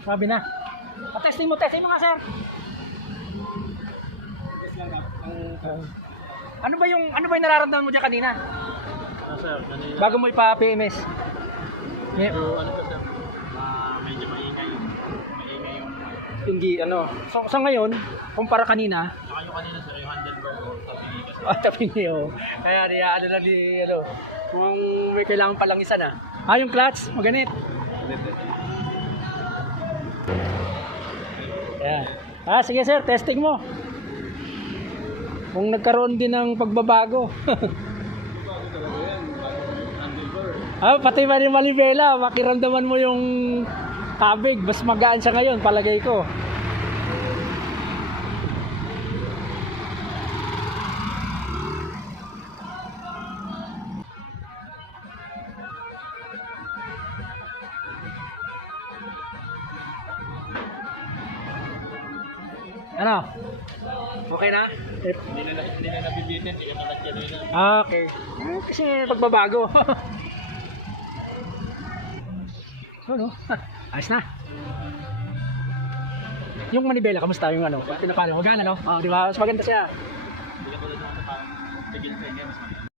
Sabi na. Ah, testing mo, testing mo nga, sir. Ah. ano ba yung ano ba yung nararamdaman mo diyan kanina? Ah, sir, kanina. Bago mo ipa-PMS. Yeah, So, ano to, sir? Ah, medyo maingay. Maingay yung... yung gi- ano. So, sa ngayon, kumpara kanina, Saka yung kanina, sir, yung handlebar ko. Sabi kasi. ah, tabi niyo. Kaya niya, ano na ni, ano, kung may kailangan palang isa na. Ah, yung clutch, maganit. Yan. Ah, sige sir, testing mo. Kung nagkaroon din ng pagbabago. ah, pati ba ni Malibela, makiramdaman mo yung tabig, mas magaan siya ngayon, palagay ko. Ano? Okay na? Eh, Hindi na, hindi na nabibitin. Hindi na nila. Ah, okay. Eh, kasi pagbabago. ano? Ayos na. Yung manibela, kamusta yung ano? Pinapalo, magana no? Ah, di ba? Mas maganda siya. Hindi ka tulad ng mga tigil sa inyo. Mas maganda.